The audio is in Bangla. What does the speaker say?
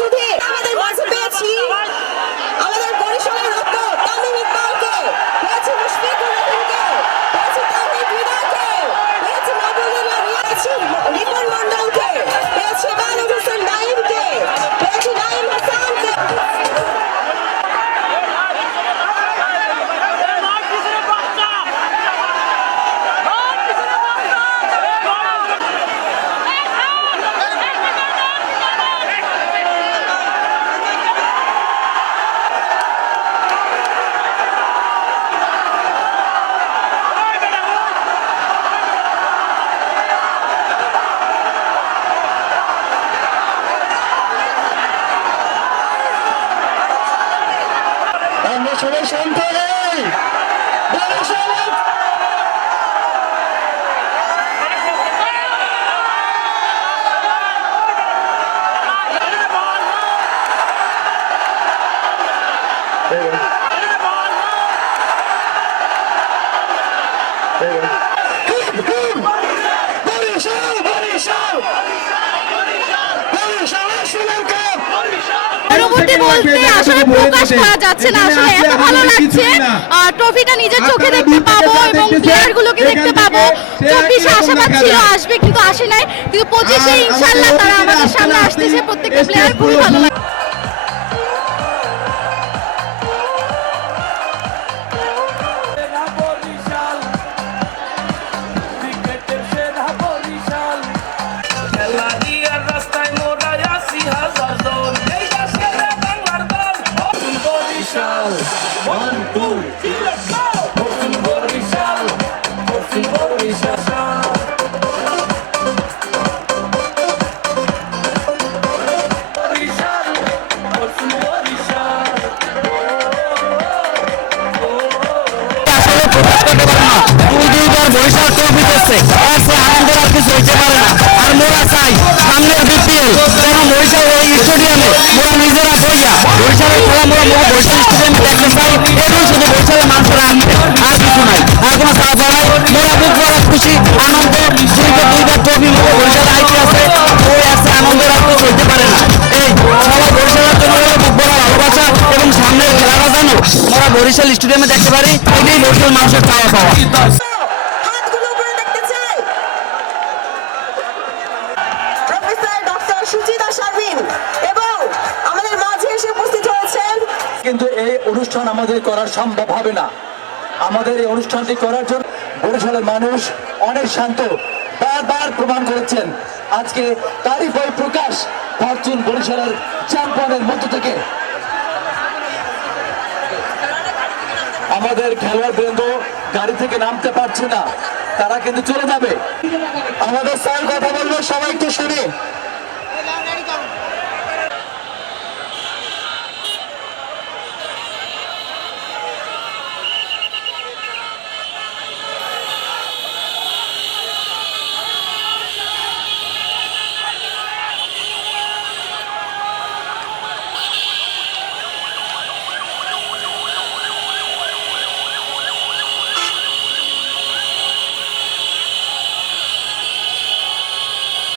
শুধু আমাদের মাঝে সবাই শান্ত নেই। বলতে আসলে প্রকাশ করা যাচ্ছে না আসলে এত ভালো লাগছে। ট্রফিটা নিজের চোখে দেখতে পাবো এবং প্লেয়ার গুলোকে দেখতে পাবো। চব্বিশে আশাবাদ ছিল আসবে কিন্তু আসে নাই। কিন্তু পঁচিশে ইনশাল্লাহ তারা আমাদের সামনে আসতেছে প্রত্যেকটা প্লেয়ার খুবই ভালো লাগছে। Barishal one two three let's go Arjun Barishal Arjun Barishal Barishal trophy করছে আর সে আনন্দের আর কিছু মোরা চাই, সামনের বিপিএল, যেন বরিশাল ওই স্টেডিয়ামে মোরা নিজেরা বরিশালের মানুষেরা আসছে আর কিছু আনন্দ বরিশাল ওই আছে আনন্দের আর পারে না জন্য বুক এবং সামনের খেলাটা বরিশাল স্টেডিয়ামে দেখতে পারি এটাই বরিশাল মানুষের চাওয়া পাওয়া। অনুষ্ঠান আমাদের করা সম্ভব হবে না। আমাদের এই অনুষ্ঠানটি করার জন্য বরিশালের মানুষ অনেক শান্ত, বারবার প্রমাণ করেছেন। আজকে তারই বই প্রকাশ ফরচুন বরিশালের চ্যাম্পিয়নের মধ্য থেকে। আমাদের খেলোয়াড় বৃন্দ গাড়ি থেকে নামতে পারছে না, তারা কিন্তু চলে যাবে। আমাদের স্যার কথা বলবে সবাই একটু শুনে